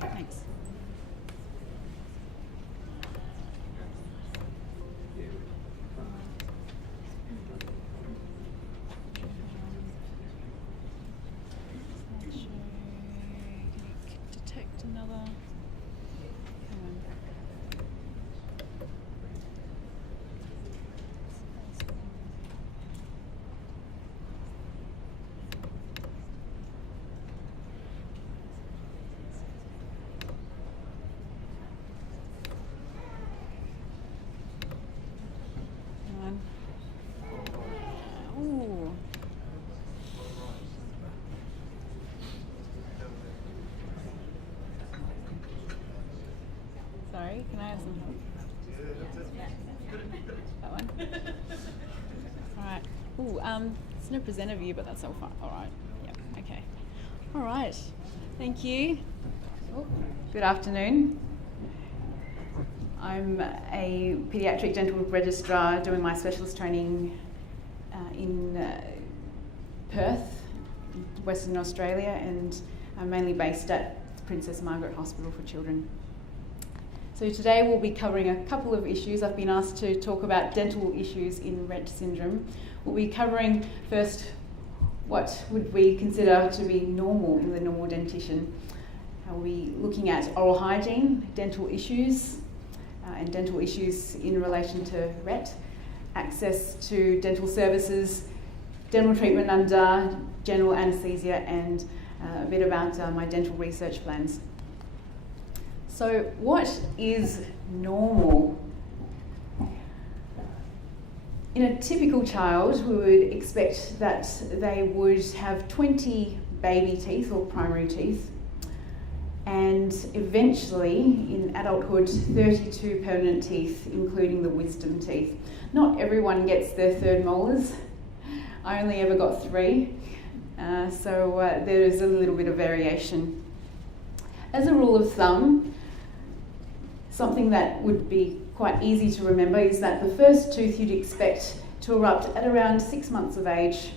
Thanks. Detect another. Ooh. Sorry, can I have some help? That one? Alright. Ooh, it's no presenter view, but that's all fine. Alright. Yep, okay. Alright. Thank you. Oh, good afternoon. I'm a paediatric dental registrar doing my specialist training in Perth, Western Australia, and I'm mainly based at Princess Margaret Hospital for Children. So today we'll be covering a couple of issues. I've been asked to talk about dental issues in Rett syndrome. We'll be covering first what would we consider to be normal in the normal dentition. We'll be looking at oral hygiene, dental issues, and dental issues in relation to Rett, access to dental services, dental treatment under general anaesthesia, and a bit about my dental research plans. So what is normal? In a typical child, we would expect that they would have 20 baby teeth or primary teeth, and eventually, in adulthood, 32 permanent teeth, including the wisdom teeth. Not everyone gets their third molars. I only ever got 3, so there is a little bit of variation. As a rule of thumb, something that would be quite easy to remember is that the first tooth you'd expect to erupt at around 6 months of age,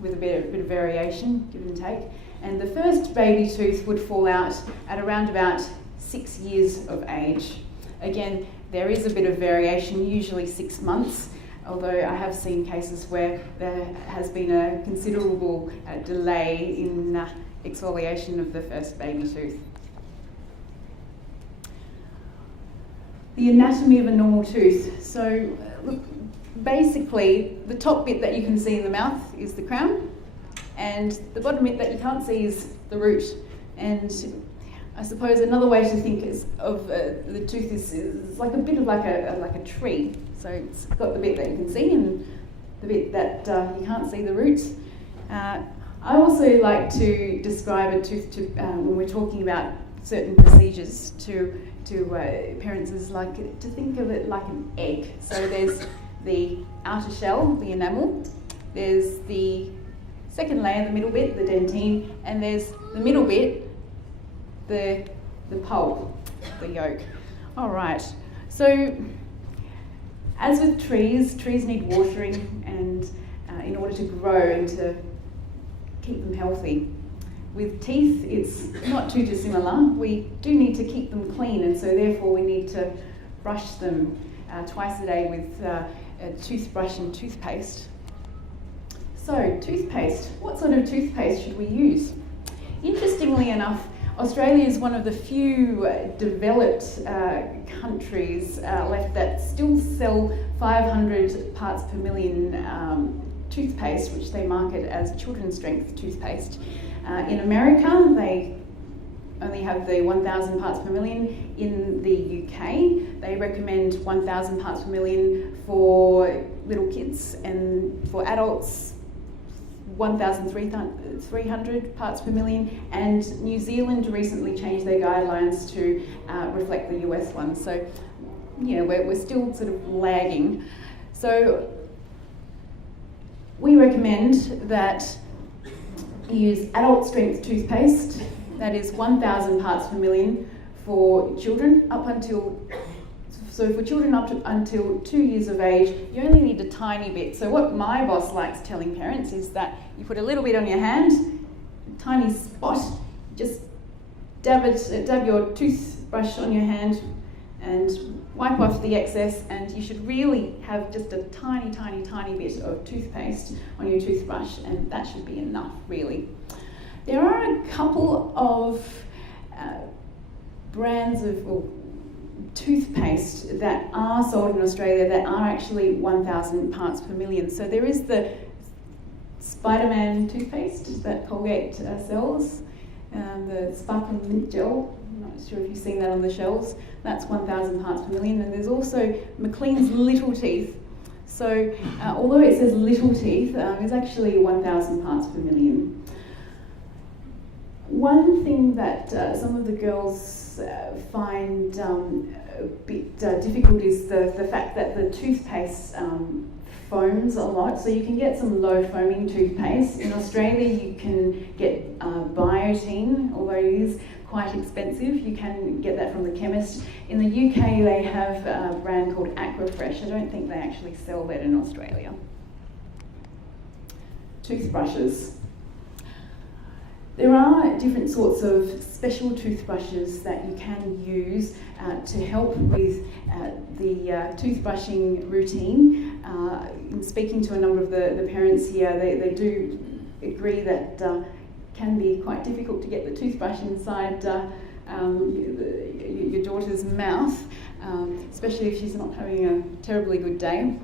with a bit of variation, give and take. And the first baby tooth would fall out at around about 6 years of age. Again, there is a bit of variation, usually 6 months, although I have seen cases where there has been a considerable delay in exfoliation of the first baby tooth. The anatomy of a normal tooth. So look, basically the top bit that you can see in the mouth is the crown, and the bottom bit that you can't see is the root. And I suppose another way to think of the tooth is like a bit of like a tree. So it's got the bit that you can see and the bit that you can't see the roots. I also like to describe a tooth to when we're talking about certain procedures to parents is like to think of it like an egg. So there's the outer shell, the enamel. There's the second layer, the middle bit, the dentine, and there's the middle bit, the pulp, the yolk. All right. So as with trees need watering and in order to grow and to keep them healthy. With teeth, it's not too dissimilar. We do need to keep them clean, and so therefore we need to brush them twice a day with a toothbrush and toothpaste. So, toothpaste. What sort of toothpaste should we use? Interestingly enough, Australia is one of the few developed countries left that still sell 500 parts per million toothpaste, which they market as children's strength toothpaste. In America, they only have the 1,000 parts per million. In the UK, they recommend 1,000 parts per million for little kids, and for adults, 1,300 parts per million. And New Zealand recently changed their guidelines to reflect the US one. So, yeah, we're still sort of lagging. So, we recommend that you use adult strength toothpaste, that is 1,000 parts per million for children up until So for children up to until 2 years of age, you only need a tiny bit. So what my boss likes telling parents is that you put a little bit on your hand, a tiny spot, just dab your toothbrush on your hand and wipe off the excess, and you should really have just a tiny, tiny, tiny bit of toothpaste on your toothbrush, and that should be enough, really. There are a couple of brands of toothpaste that are sold in Australia that are actually 1,000 parts per million. So there is the Spider-Man toothpaste that Colgate sells, the Sparkling Mint Gel. I'm not sure if you've seen that on the shelves. That's 1,000 parts per million. And there's also McLean's Little Teeth. So although it says Little Teeth, it's actually 1,000 parts per million. One thing that some of the girls find a bit difficult is the fact that the toothpaste foams a lot. So you can get some low foaming toothpaste. In Australia you can get Biotine, although it is quite expensive. You can get that from the chemist. In the UK they have a brand called Aquafresh. I don't think they actually sell that in Australia. Toothbrushes. There are different sorts of special toothbrushes that you can use to help with the toothbrushing routine. In speaking to a number of the parents here, they do agree that can be quite difficult to get the toothbrush inside your daughter's mouth, especially if she's not having a terribly good day.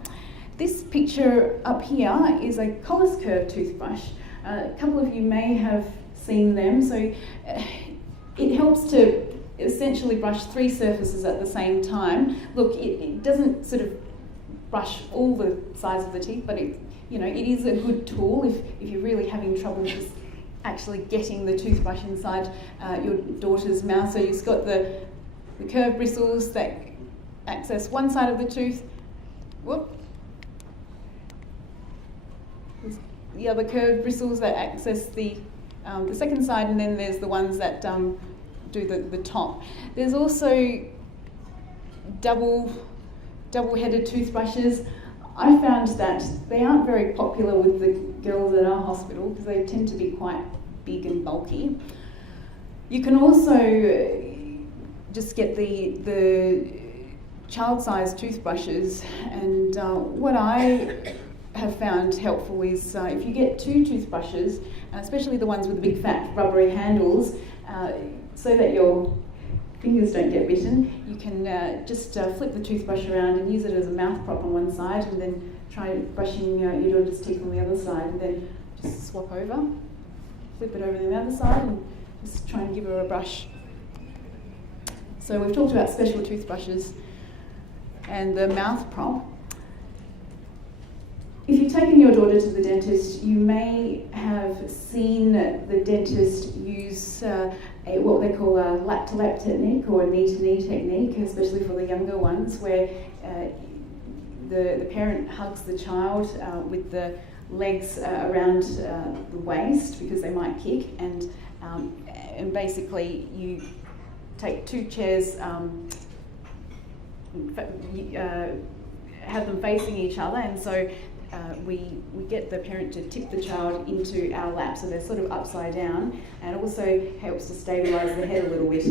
This picture up here is a Collis Curve toothbrush. A couple of you may have seen them. So it helps to essentially brush 3 surfaces at the same time. Look, it doesn't sort of brush all the sides of the teeth, but it is a good tool if you're really having trouble just actually getting the toothbrush inside your daughter's mouth. So you've got the curved bristles that access one side of the tooth. Whoop. The other curved bristles that access the second side, and then there's the ones that do the top. There's also double-headed toothbrushes. I found that they aren't very popular with the girls at our hospital because they tend to be quite big and bulky. You can also just get the child-sized toothbrushes, and what I have found helpful is if you get 2 toothbrushes, especially the ones with the big fat rubbery handles, so that your fingers don't get bitten, you can just flip the toothbrush around and use it as a mouth prop on one side, and then try brushing your daughter's teeth on the other side, and then just swap over, flip it over to the other side, and just try and give her a brush. So we've talked about special toothbrushes and the mouth prop. If you've taken your daughter to the dentist, you may have seen the dentist use what they call a lap-to-lap technique or a knee-to-knee technique, especially for the younger ones, where the parent hugs the child with the legs around the waist because they might kick, and basically you take 2 chairs, have them facing each other, and so we get the parent to tip the child into our lap, so they're sort of upside down, and also helps to stabilise the head a little bit.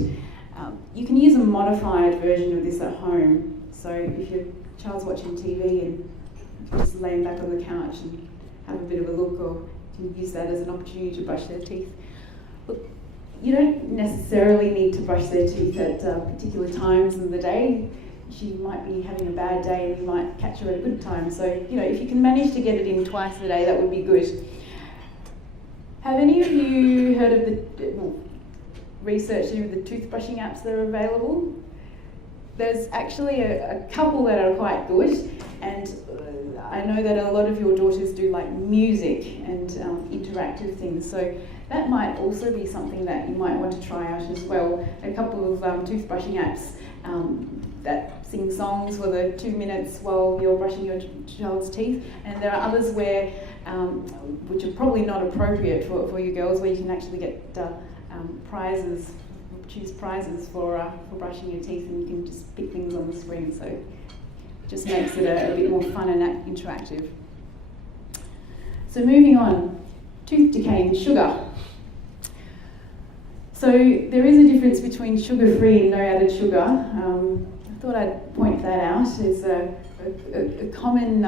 You can use a modified version of this at home. So if your child's watching TV and you can just lay them back on the couch and have a bit of a look, or you can use that as an opportunity to brush their teeth. Look, you don't necessarily need to brush their teeth at particular times in the day. She might be having a bad day and you might catch her at a good time. So, if you can manage to get it in twice a day, that would be good. Have any of you heard of research into the toothbrushing apps that are available? There's actually a couple that are quite good, and I know that a lot of your daughters do like music and interactive things, so that might also be something that you might want to try out as well. A couple of toothbrushing apps that sing songs for the 2 minutes while you're brushing your child's teeth, and there are others where, which are probably not appropriate for you girls, where you can actually get prizes choose prizes for brushing your teeth, and you can just pick things on the screen, so it just makes it a bit more fun and interactive. So moving on, tooth decay and sugar. So there is a difference between sugar-free and no added sugar. I thought I'd point that out. It's a common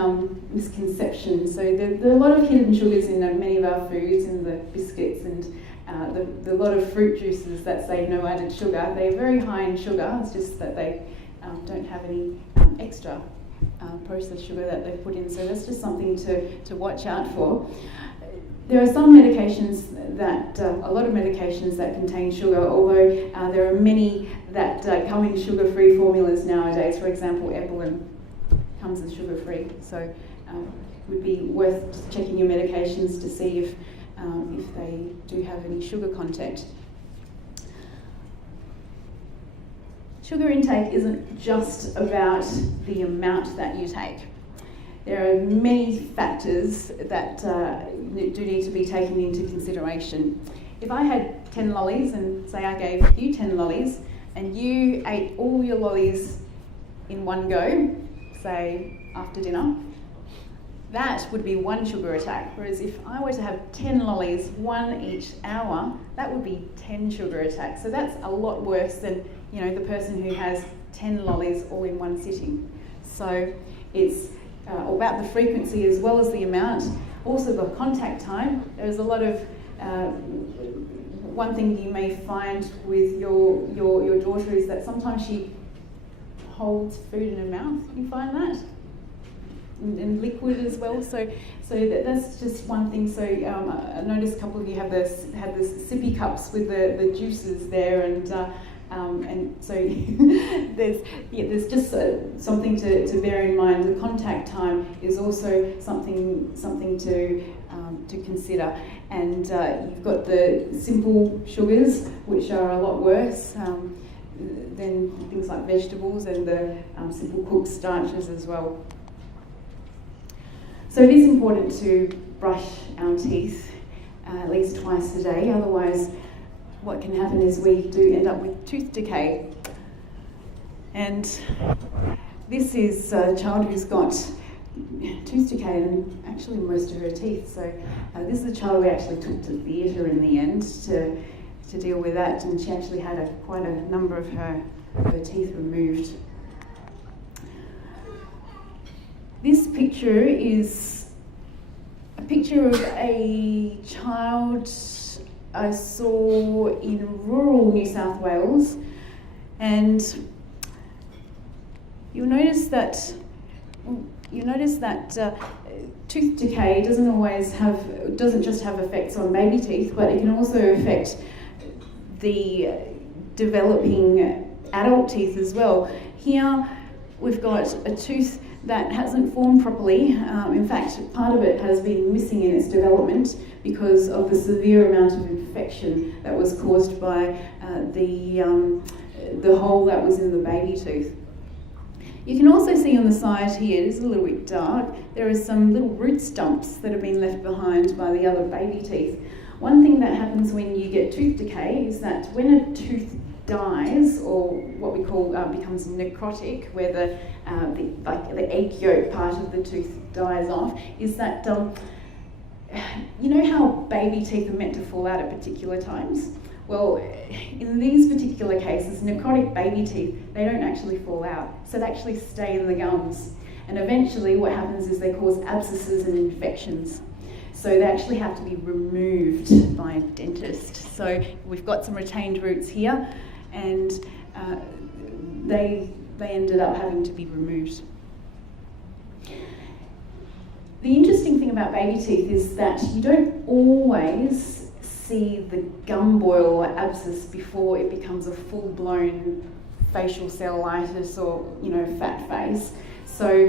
misconception. So there are a lot of hidden sugars in many of our foods, in the biscuits and the lot of fruit juices that say no added sugar. They're very high in sugar, it's just that they don't have any extra processed sugar that they've put in. So that's just something to watch out for. There are some medications that, a lot of medications that contain sugar, although there are many that come in sugar-free formulas nowadays. For example, Epilin comes as sugar-free, so it would be worth just checking your medications to see if they do have any sugar content. Sugar intake isn't just about the amount that you take. There are many factors that do need to be taken into consideration. If I had 10 lollies, and say I gave you 10 lollies, and you ate all your lollies in one go, say after dinner, that would be one sugar attack. Whereas if I were to have 10 lollies, one each hour, that would be 10 sugar attacks. So that's a lot worse than, the person who has 10 lollies all in one sitting. So it's about the frequency as well as the amount. Also the contact time. There's a lot of, one thing you may find with your daughter is that sometimes she holds food in her mouth. You find that? And liquid as well. So that's just one thing. So I noticed a couple of you had the sippy cups with the juices there, and so there's just something to bear in mind. The contact time is also something to consider, and you've got the simple sugars, which are a lot worse than things like vegetables, and the simple cooked starches as well. So it is important to brush our teeth at least twice a day, otherwise what can happen is we do end up with tooth decay. And this is a child who's got tooth decay in actually most of her teeth. So this is a child we actually took to theatre in the end to deal with that, and she actually had quite a number of her teeth removed. This picture is a picture of a child I saw in rural New South Wales, and you'll notice that tooth decay doesn't just have effects on baby teeth, but it can also affect the developing adult teeth as well. Here we've got a tooth that hasn't formed properly. In fact, part of it has been missing in its development because of the severe amount of infection that was caused by the hole that was in the baby tooth. You can also see on the side here, it is a little bit dark, there are some little root stumps that have been left behind by the other baby teeth. One thing that happens when you get tooth decay is that when a tooth dies, or what we call becomes necrotic, where the egg yolk part of the tooth dies off, is that you know how baby teeth are meant to fall out at particular times? Well, in these particular cases, necrotic baby teeth, they don't actually fall out, so they actually stay in the gums. And eventually what happens is they cause abscesses and infections. So they actually have to be removed by a dentist. So we've got some retained roots here, and they ended up having to be removed. The interesting thing about baby teeth is that you don't always see the gum boil or abscess before it becomes a full-blown facial cellulitis or fat face. So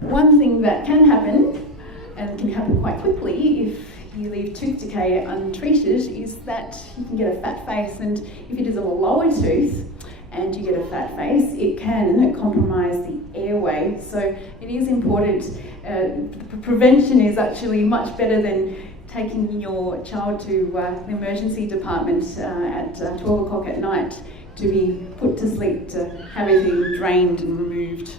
one thing that can happen, and can happen quite quickly if you leave tooth decay untreated, is that you can get a fat face, and if it is a lower tooth and you get a fat face, it can compromise the airway. So it is important. Prevention is actually much better than taking your child to the emergency department at 12 o'clock at night to be put to sleep, to have everything drained and removed.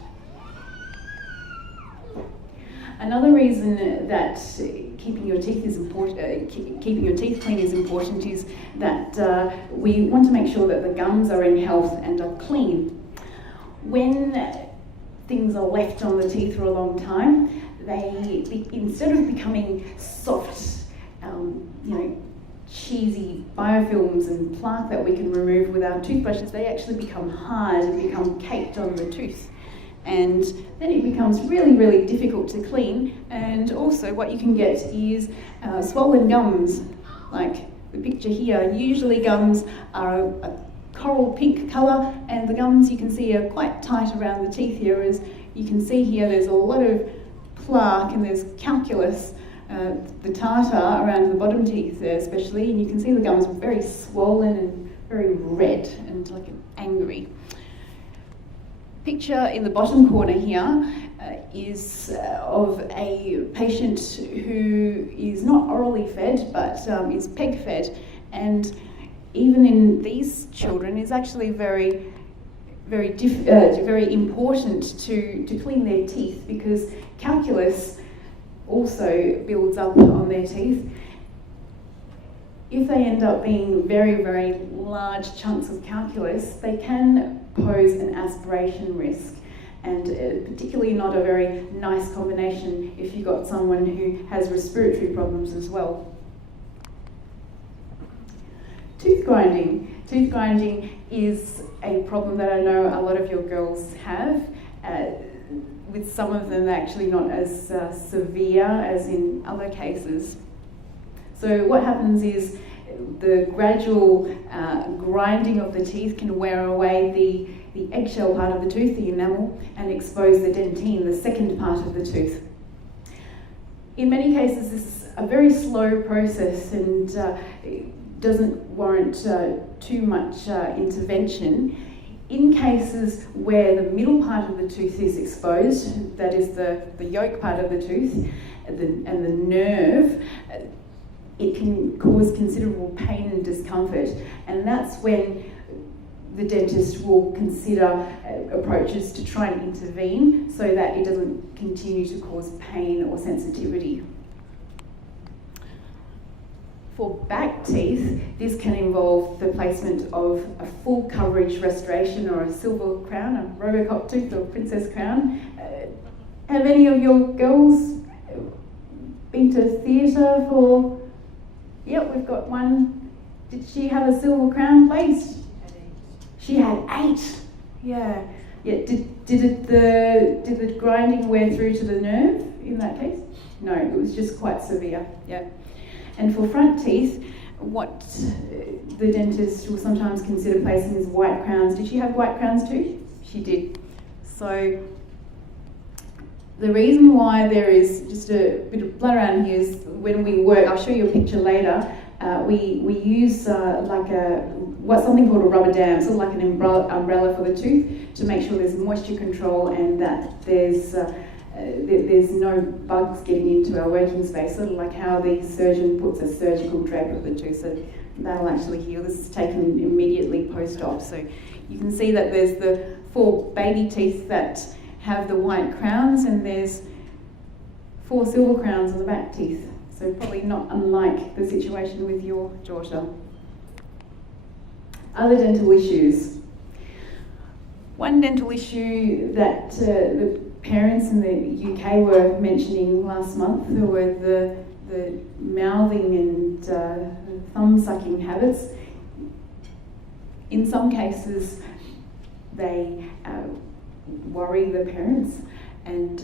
Another reason that keeping your teeth clean is important is that we want to make sure that the gums are in health and are clean. When things are left on the teeth for a long time, instead of becoming soft, cheesy biofilms and plaque that we can remove with our toothbrushes, they actually become hard and become caked on the tooth. And then it becomes really, really difficult to clean. And also what you can get is swollen gums, like the picture here. Usually gums are a coral pink colour, and the gums you can see are quite tight around the teeth here. As you can see here, there's a lot of plaque and there's calculus, the tartar around the bottom teeth there especially, and you can see the gums are very swollen and very red and like angry. Picture in the bottom corner here is of a patient who is not orally fed but is peg fed, and even in these children is actually very important to clean their teeth, because calculus also builds up on their teeth. If they end up being very, very large chunks of calculus, they can pose an aspiration risk, and particularly not a very nice combination if you've got someone who has respiratory problems as well. Tooth grinding. Tooth grinding is a problem that I know a lot of your girls have, with some of them actually not as severe as in other cases. So what happens is the gradual grinding of the teeth can wear away the eggshell part of the tooth, the enamel, and expose the dentine, the second part of the tooth. In many cases, this is a very slow process and doesn't warrant too much intervention. In cases where the middle part of the tooth is exposed, that is the yolk part of the tooth and the nerve, it can cause considerable pain and discomfort, and that's when the dentist will consider approaches to try and intervene so that it doesn't continue to cause pain or sensitivity. For back teeth, this can involve the placement of a full coverage restoration or a silver crown, a Robocop tooth or princess crown. Have any of your girls been to theatre for? Yep, we've got one. Did she have a silver crown placed? She had 8. Yeah. Did the grinding wear through to the nerve in that case? No, it was just quite severe. Yeah. And for front teeth, what the dentist will sometimes consider placing is white crowns. Did she have white crowns too? She did. So the reason why there is just a bit of blood around here is when we work, I'll show you a picture later, we use something called a rubber dam, sort of like an umbrella for the tooth, to make sure there's moisture control and that there's no bugs getting into our working space, sort of like how the surgeon puts a surgical drape of the tooth, so that'll actually heal. This is taken immediately post-op, so you can see that there's the 4 baby teeth that have the white crowns, and there's 4 silver crowns on the back teeth, so probably not unlike the situation with your daughter. Other dental issues. One dental issue that the parents in the UK were mentioning last month were the mouthing and thumb-sucking habits. In some cases, they worry the parents, and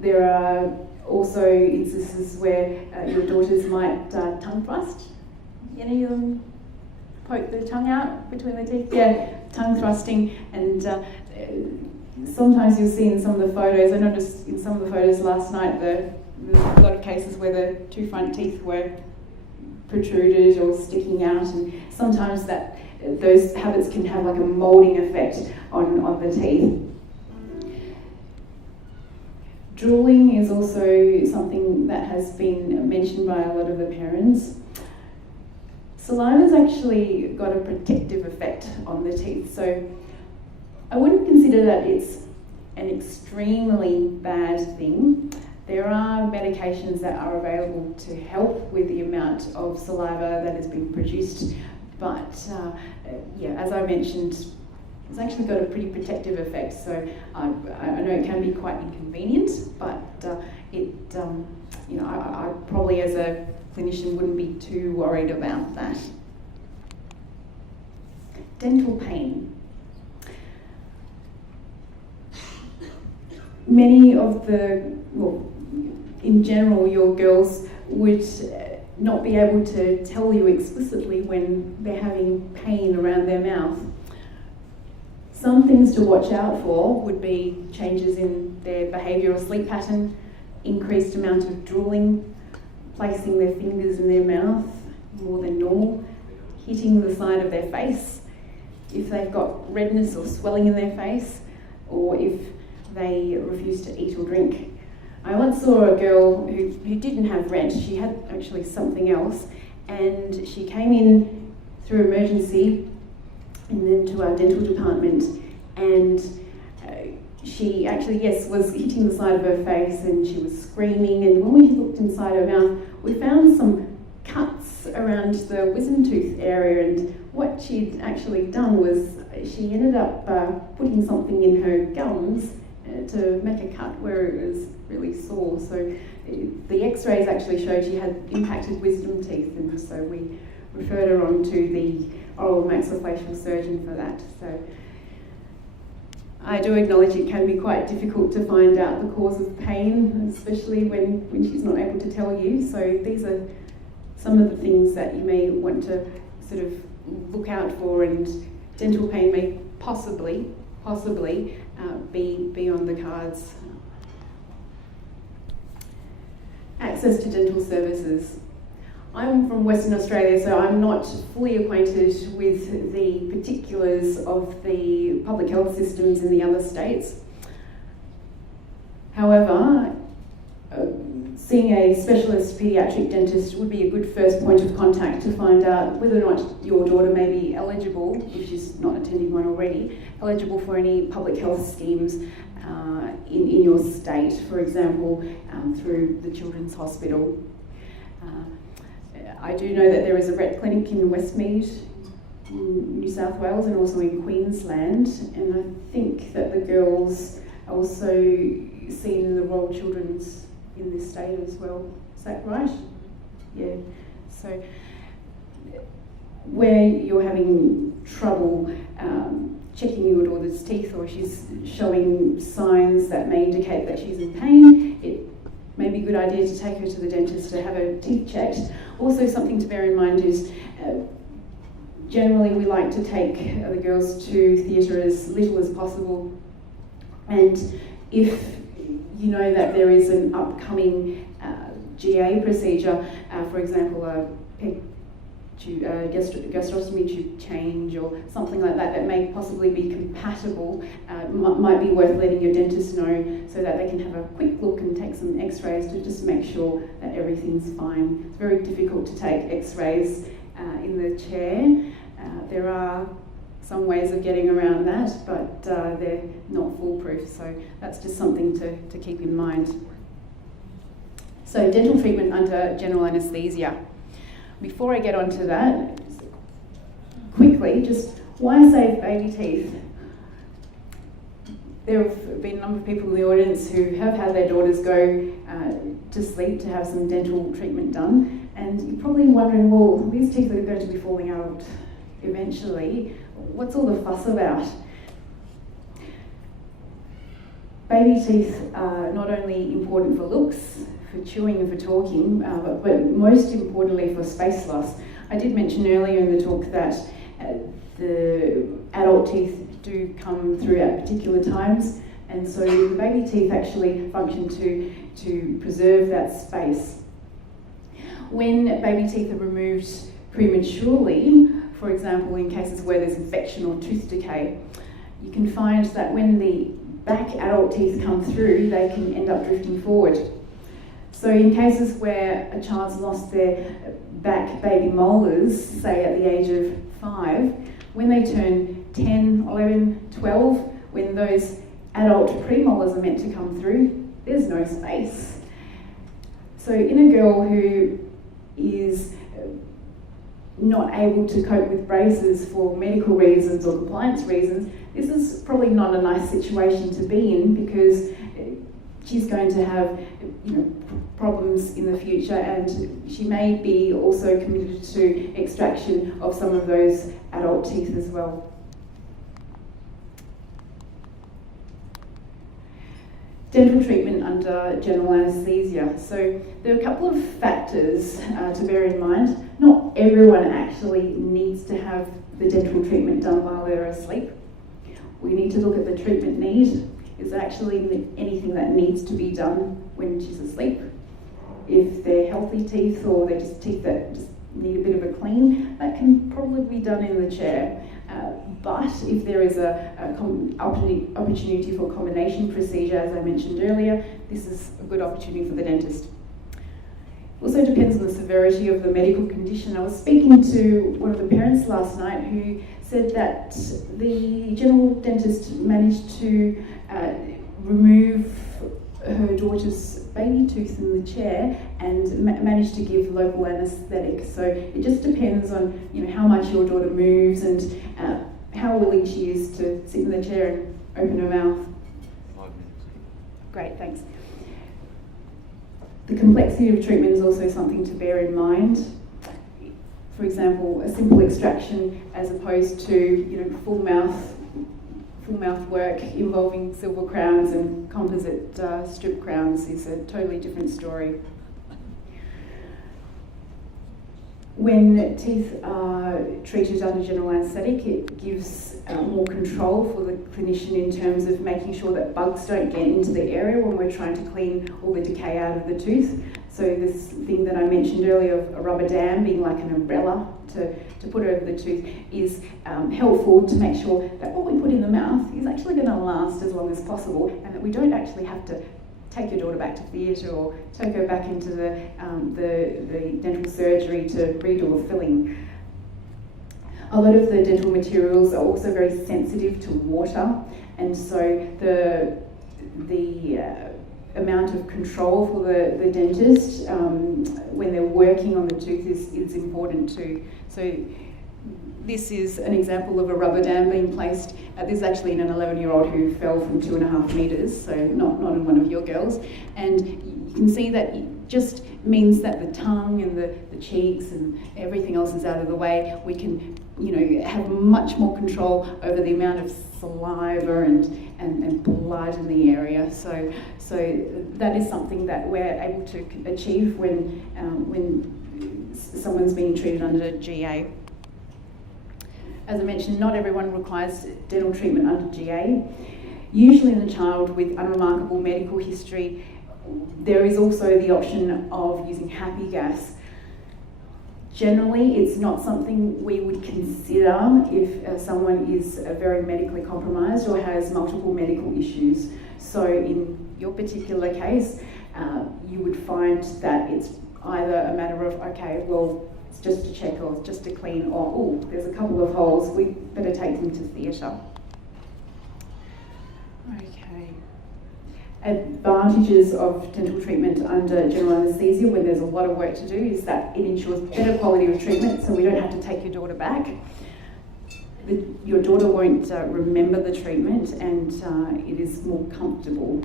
there are also instances where your daughters might tongue thrust. Any of them poke the tongue out between the teeth? Yeah, tongue thrusting, and sometimes you'll see in some of the photos, I noticed in some of the photos last night, there's a lot of cases where the 2 front teeth were protruded or sticking out, and sometimes those habits can have like a moulding effect on the teeth. Drooling is also something that has been mentioned by a lot of the parents. Saliva's actually got a protective effect on the teeth, so I wouldn't consider that it's an extremely bad thing. There are medications that are available to help with the amount of saliva that has been produced, but yeah, as I mentioned, it's actually got a pretty protective effect, so I know it can be quite inconvenient, but I probably as a clinician wouldn't be too worried about that. Dental pain. Many of in general, your girls would not be able to tell you explicitly when they're having pain around their mouth. Some things to watch out for would be changes in their behavioural sleep pattern, increased amount of drooling, placing their fingers in their mouth more than normal, hitting the side of their face, if they've got redness or swelling in their face, or if they refuse to eat or drink. I once saw a girl who didn't have Rett. She had actually something else, and she came in through emergency and then to our dental department, and she actually, yes, was hitting the side of her face and she was screaming, and when we looked inside her mouth, we found some cuts around the wisdom tooth area, and what she'd actually done was she ended up putting something in her gums to make a cut where it was really sore. So the x-rays actually showed she had impacted wisdom teeth, and so we referred her on to the oral maxillofacial surgeon for that. So I do acknowledge it can be quite difficult to find out the cause of pain, especially when she's not able to tell you. So these are some of the things that you may want to sort of look out for, and dental pain may possibly be on the cards. Access to dental services. I'm from Western Australia, so I'm not fully acquainted with the particulars of the public health systems in the other states. However, seeing a specialist paediatric dentist would be a good first point of contact to find out whether or not your daughter may be eligible, if she's not attending one already, eligible for any public health schemes in your state, for example, through the Children's Hospital. I do know that there is a Rett clinic in Westmead, in New South Wales, and also in Queensland, and I think that the girls are also seen in the Royal Children's in this state as well. Is that right? Yeah. So where you're having trouble checking your daughter's teeth, or she's showing signs that may indicate that she's in pain, it may be a good idea to take her to the dentist to have her teeth checked. Also, something to bear in mind is generally we like to take the girls to theatre as little as possible, and if you know that there is an upcoming GA procedure, for example, a gastrostomy tube change or something like that, that may possibly be compatible, might be worth letting your dentist know so that they can have a quick look and take some x-rays to just make sure that everything's fine. It's very difficult to take x-rays in the chair. There are some ways of getting around that, but they're not foolproof, so that's just something to keep in mind. So dental treatment under general anaesthesia. Before I get onto that, quickly, just why save baby teeth? There have been a number of people in the audience who have had their daughters go to sleep to have some dental treatment done, and you're probably wondering, well, these teeth are going to be falling out eventually. What's all the fuss about? Baby teeth are not only important for looks, for chewing and for talking, but most importantly for space loss. I did mention earlier in the talk that the adult teeth do come through at particular times, and so the baby teeth actually function to preserve that space. When baby teeth are removed prematurely, for example in cases where there's infection or tooth decay, you can find that when the back adult teeth come through, they can end up drifting forward. So in cases where a child's lost their back baby molars, say at the age of 5, when they turn 10, 11, 12, when those adult premolars are meant to come through, there's no space. So in a girl who is not able to cope with braces for medical reasons or compliance reasons, this is probably not a nice situation to be in, because she's going to have problems in the future, and she may be also committed to extraction of some of those adult teeth as well. Dental treatment under general anaesthesia. So there are a couple of factors to bear in mind. Not everyone actually needs to have the dental treatment done while they're asleep. We need to look at the treatment need. Is there actually anything that needs to be done when she's asleep? If they're healthy teeth, or they're just teeth that just need a bit of a clean, that can probably be done in the chair. But if there is an opportunity for combination procedure, as I mentioned earlier, this is a good opportunity for the dentist. It also depends on the severity of the medical condition. I was speaking to one of the parents last night who said that the general dentist managed to remove her daughter's baby tooth in the chair and managed to give local anaesthetic. So it just depends on how much your daughter moves and how willing she is to sit in the chair and open her mouth. 5 minutes. Great, thanks. The complexity of treatment is also something to bear in mind. For example, a simple extraction as opposed to full mouth work involving silver crowns and composite strip crowns is a totally different story. When teeth are treated under general anaesthetic, it gives more control for the clinician in terms of making sure that bugs don't get into the area when we're trying to clean all the decay out of the tooth. So this thing that I mentioned earlier of a rubber dam being like an umbrella to put over the tooth is helpful to make sure that what we put in the mouth is actually going to last as long as possible, and that we don't actually have to take your daughter back to theatre or take her back into the dental surgery to redo a filling. A lot of the dental materials are also very sensitive to water, and so the amount of control for the dentist when they're working on the tooth is important too. So this is an example of a rubber dam being placed. This is actually in an 11-year-old who fell from 2.5 metres, so not in one of your girls. And you can see that it just means that the tongue and the cheeks and everything else is out of the way. We can have much more control over the amount of saliva and blood in the area. So that is something that we're able to achieve when someone's being treated under GA. As I mentioned, not everyone requires dental treatment under GA. Usually in a child with unremarkable medical history, there is also the option of using happy gas. Generally, it's not something we would consider if someone is very medically compromised or has multiple medical issues. So in your particular case, you would find that it's either a matter of, okay, well, it's just a check or it's just a clean, or, oh, there's a couple of holes, we better take them to theatre. Okay. Advantages of dental treatment under general anaesthesia when there's a lot of work to do is that it ensures better quality of treatment, so we don't have to take your daughter back. Your daughter won't remember the treatment, and it is more comfortable.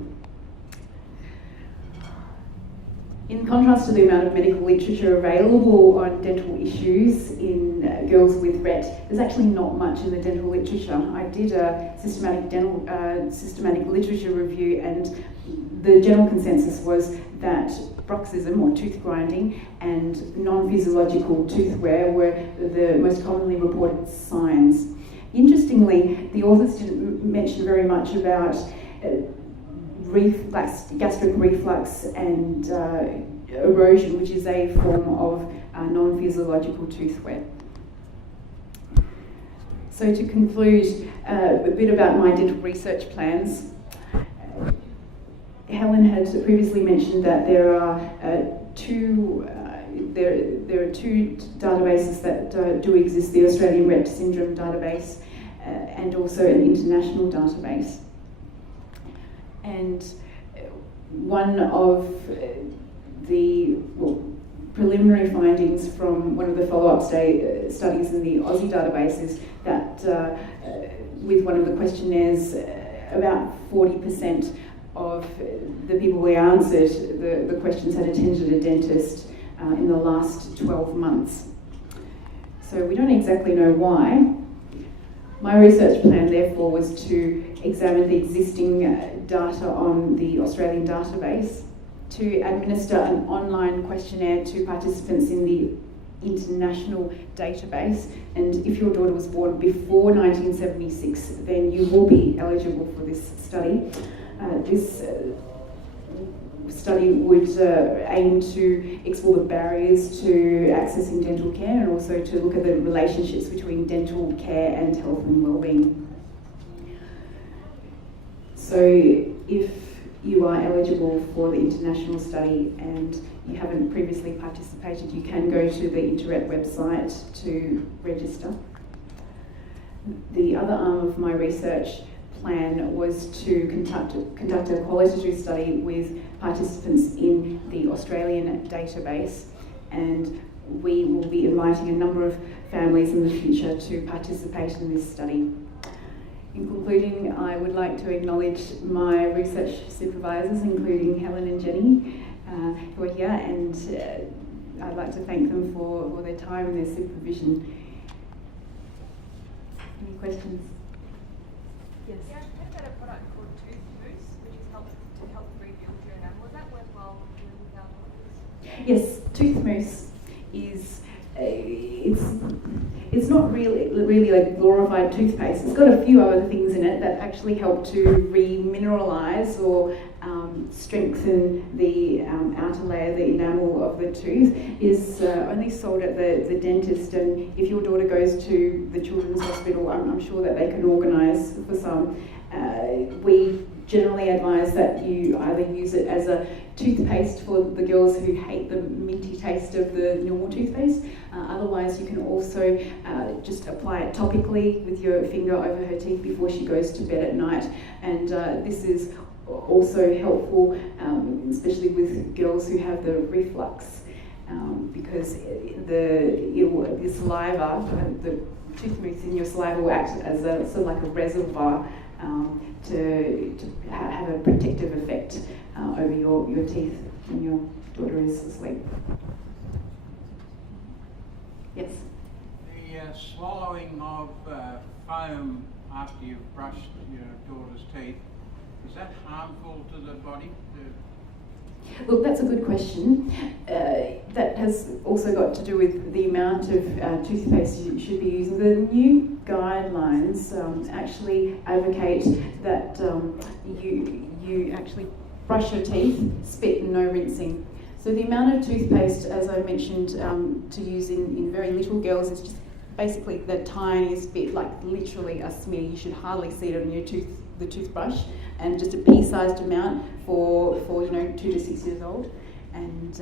In contrast to the amount of medical literature available on dental issues in girls with Rett, there's actually not much in the dental literature. I did a systematic literature review, and the general consensus was that bruxism or tooth grinding and non-physiological tooth wear were the most commonly reported signs. Interestingly, the authors didn't mention very much about gastric reflux and erosion, which is a form of non-physiological tooth wear. So to conclude, a bit about my dental research plans. Helen had previously mentioned that there are two databases that do exist: the Australian Rett syndrome database and also an international database. And one of the preliminary findings from one of the follow-up studies in the Aussie database is that with one of the questionnaires, about 40% of the people we answered the questions had attended a dentist in the last 12 months. So we don't exactly know why. My research plan, therefore, was to examine the existing data on the Australian database, to administer an online questionnaire to participants in the international database, and if your daughter was born before 1976, then you will be eligible for this study. This study would aim to explore the barriers to accessing dental care and also to look at the relationships between dental care and health and wellbeing. So if you are eligible for the international study and you haven't previously participated, you can go to the Interrett website to register. The other arm of my research plan was to conduct a qualitative study with participants in the Australian database, and we will be inviting a number of families in the future to participate in this study. In concluding, I would like to acknowledge my research supervisors, including Helen and Jenny, who are here, and I'd like to thank them for their time and their supervision. Any questions? Yes. Yeah, I heard about a product called Tooth Mousse, which is to help rebuild your enamel. Is that worthwhile doing with our daughters? Yes, Tooth Mousse is it's not really a glorified toothpaste. It's got a few other things in it that actually help to remineralise or strengthen the outer layer, the enamel of the tooth. Is only sold at the dentist, and if your daughter goes to the Children's Hospital, I'm sure that they can organise for some. We generally advise that you either use it as a toothpaste for the girls who hate the minty taste of the normal toothpaste. Otherwise, you can also just apply it topically with your finger over her teeth before she goes to bed at night. And this is also helpful, especially with girls who have the reflux, because the saliva, the tooth mousse in your saliva will act as a sort of like a reservoir to have a protective effect over your teeth when your daughter is asleep. Yes? The swallowing of foam after you've brushed your daughter's teeth, is that harmful to the body? Look, that's a good question. That has also got to do with the amount of toothpaste you should be using. The new guidelines actually advocate that you actually brush your teeth, spit and no rinsing. So the amount of toothpaste, as I mentioned, to use in very little girls is just basically the tiniest bit, like literally a smear. You should hardly see it on your the toothbrush, and just a pea-sized amount for 2 to 6 years old. And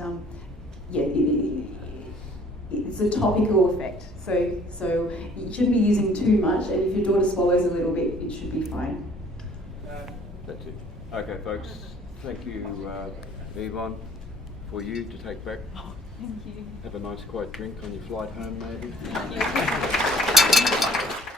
it's a topical effect. So you shouldn't be using too much, and if your daughter swallows a little bit, it should be fine. That's it. Okay, folks. Thank you, Yvonne, for you to take back. Oh, thank you. Have a nice quiet drink on your flight home, maybe. Thank you.